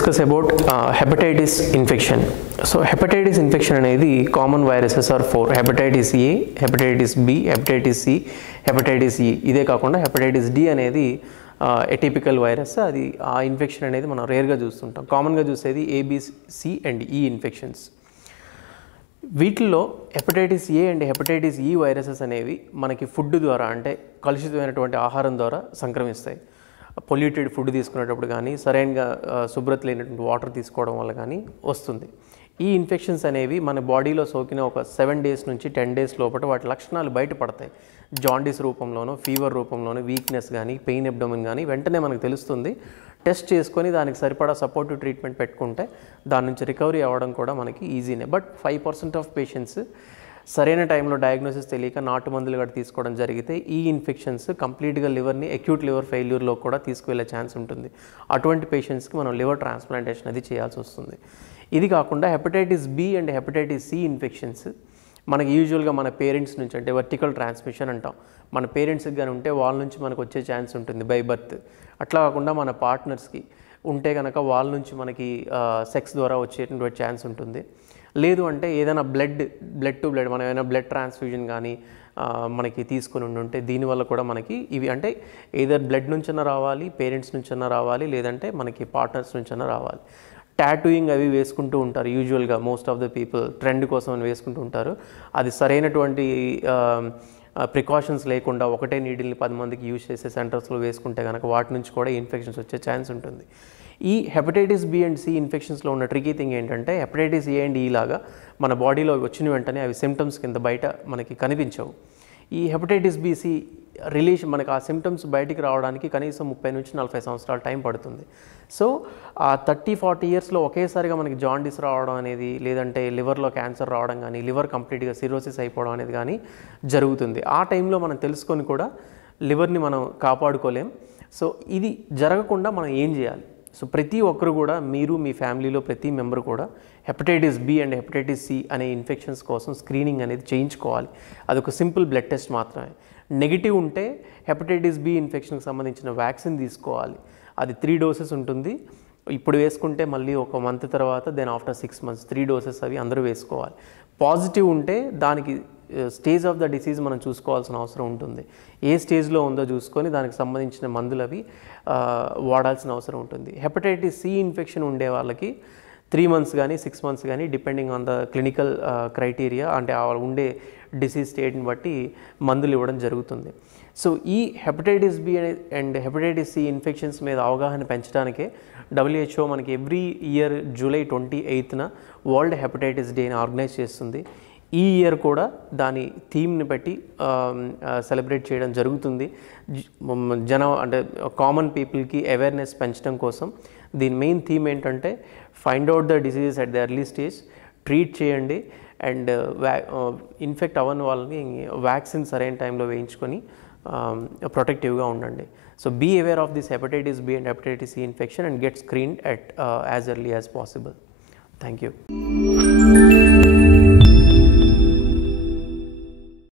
discuss about hepatitis infection. So hepatitis infection అనేది common viruses are 4 hepatitis A, hepatitis B, hepatitis C, hepatitis E. ఇదే కాకుండా hepatitis D అనేది atypical virus. అది ఆ infection అనేది మనం రేర్గా చూస్తుంటాం. కామన్గా చూసేది ఏబిసి అండ్ ఈ ఇన్ఫెక్షన్స్. వీటిల్లో hepatitis A and hepatitis E viruses అనేవి మనకి ఫుడ్ ద్వారా, అంటే కలుషితమైనటువంటి ఆహారం ద్వారా సంక్రమిస్తాయి. పొల్యూటెడ్ ఫుడ్ తీసుకునేటప్పుడు కానీ, సరైనగా శుభ్రత లేనటువంటి వాటర్ తీసుకోవడం వల్ల కానీ వస్తుంది. ఈ ఇన్ఫెక్షన్స్ అనేవి మన బాడీలో సోకిన ఒక 7 days నుంచి 10 days లోపల వాటి లక్షణాలు బయటపడతాయి. జాండీస్ రూపంలోనో, ఫీవర్ రూపంలోనో, వీక్నెస్ కానీ, పెయిన్ అబ్డోమెన్ కానీ వెంటనే మనకు తెలుస్తుంది. టెస్ట్ చేసుకొని దానికి సరిపడా సపోర్టివ్ ట్రీట్మెంట్ పెట్టుకుంటే దాని నుంచి రికవరీ అవ్వడం కూడా మనకి ఈజీనే. బట్ 5% ఆఫ్ పేషెంట్స్ సరైన టైంలో డయాగ్నోసిస్ తెలియక నాటు మందులు కూడా తీసుకోవడం జరిగితే ఈ ఇన్ఫెక్షన్స్ కంప్లీట్గా లివర్ని అక్యూట్ లివర్ ఫెయిల్యూర్లో కూడా తీసుకువెళ్ళే ఛాన్స్ ఉంటుంది. అటువంటి పేషెంట్స్కి మనం లివర్ ట్రాన్స్ప్లాంటేషన్ అది చేయాల్సి వస్తుంది. ఇది కాకుండా hepatitis B and hepatitis C infections మనకి యూజువల్గా మన పేరెంట్స్ నుంచి, అంటే వర్టికల్ ట్రాన్స్మిషన్ అంటాం, మన పేరెంట్స్కి కానీ ఉంటే వాళ్ళ నుంచి మనకు వచ్చే ఛాన్స్ ఉంటుంది బై బర్త్. అట్లా కాకుండా మన పార్ట్నర్స్కి ఉంటే కనుక వాళ్ళ నుంచి మనకి సెక్స్ ద్వారా వచ్చేటువంటి ఛాన్స్ ఉంటుంది. లేదు అంటే ఏదైనా బ్లడ్ టు బ్లడ్ మనం ఏదైనా బ్లడ్ ట్రాన్స్ఫ్యూజన్ కానీ మనకి తీసుకుని ఉంటే దీనివల్ల కూడా మనకి ఇవి, అంటే ఏదర్ బ్లడ్ నుంచైనా రావాలి, పేరెంట్స్ నుంచైనా రావాలి, లేదంటే మనకి పార్ట్నర్స్ నుంచైనా రావాలి. టాటూయింగ్ అవి వేసుకుంటూ ఉంటారు యూజువల్గా most of the people, trend కోసం అని వేసుకుంటూ ఉంటారు. అది సరైనటువంటి ప్రికాషన్స్ లేకుండా ఒకటే నీడిల్ని 10 మందికి యూజ్ చేసే సెంటర్స్లో వేసుకుంటే కనుక వాటి నుంచి కూడా ఇన్ఫెక్షన్స్ వచ్చే ఛాన్స్ ఉంటుంది. ఈ హెపటైటిస్ బి అండ్ సి ఇన్ఫెక్షన్స్లో ఉన్న ట్రికీ థింగ్ ఏంటంటే హెపటైటిస్ ఏ అండ్ ఈ లాగా మన బాడీలో వచ్చిన వెంటనే అవి సిమ్టమ్స్ కింద బయట మనకి కనిపించవు. ఈ హెపటైటిస్ బిసి రిలేషన్ మనకి ఆ సిమ్టమ్స్ బయటికి రావడానికి కనీసం 30 నుంచి 40 సంవత్సరాల టైం పడుతుంది. సో ఆ 30-40 yearsలో ఒకేసారిగా మనకి జాండీస్ రావడం అనేది, లేదంటే లివర్లో క్యాన్సర్ రావడం కానీ, లివర్ కంప్లీట్గా సిరోసిస్ అయిపోవడం అనేది కానీ జరుగుతుంది. ఆ టైంలో మనం తెలుసుకొని కూడా లివర్ని మనం కాపాడుకోలేం. సో ఇది జరగకుండా మనం ఏం చేయాలి? సో ప్రతి ఒక్కరు కూడా, మీరు మీ ఫ్యామిలీలో ప్రతి మెంబర్ కూడా hepatitis B and hepatitis C అనే ఇన్ఫెక్షన్స్ కోసం స్క్రీనింగ్ అనేది చేయించుకోవాలి. అదొక సింపుల్ బ్లడ్ టెస్ట్ మాత్రమే. నెగిటివ్ ఉంటే హెపటైటిస్ బి ఇన్ఫెక్షన్కి సంబంధించిన వ్యాక్సిన్ తీసుకోవాలి. అది 3 doses ఉంటుంది. ఇప్పుడు వేసుకుంటే మళ్ళీ ఒక మంత్ తర్వాత, దెన్ ఆఫ్టర్ 6 months 3 doses అవి అందరూ వేసుకోవాలి. పాజిటివ్ ఉంటే దానికి స్టేజ్ ఆఫ్ ద డిసీజ్ మనం చూసుకోవాల్సిన అవసరం ఉంటుంది. ఏ స్టేజ్లో ఉందో చూసుకొని దానికి సంబంధించిన మందులు అవి వాడాల్సిన అవసరం ఉంటుంది. హెపటైటిస్ సి ఇన్ఫెక్షన్ ఉండే వాళ్ళకి 3 months కానీ 6 months కానీ depending on the clinical criteria, అంటే ఉండే డిసీజ్ స్టేట్ని బట్టి మందులు ఇవ్వడం జరుగుతుంది. సో ఈ hepatitis B and hepatitis C infections మీద అవగాహన పెంచడానికే WHO మనకి ఎవ్రీ ఇయర్ July 28న వరల్డ్ హెపటైటిస్ డేని ఆర్గనైజ్ చేస్తుంది. ఈ ఇయర్ కూడా దాని థీమ్ని బట్టి సెలబ్రేట్ చేయడం జరుగుతుంది. అంటే కామన్ పీపుల్కి అవేర్నెస్ పెంచడం కోసం. దీని మెయిన్ థీమ్ ఏంటంటే find out the diseases at the early stage, treat చేయండి, అండ్ ఇన్ఫెక్ట్ అవ్వని వాళ్ళని వ్యాక్సిన్ సరైన టైంలో వేయించుకొని ప్రొటెక్టివ్గా ఉండండి. So be aware of this hepatitis B and hepatitis C infection and get screened at as early as possible. Thank you.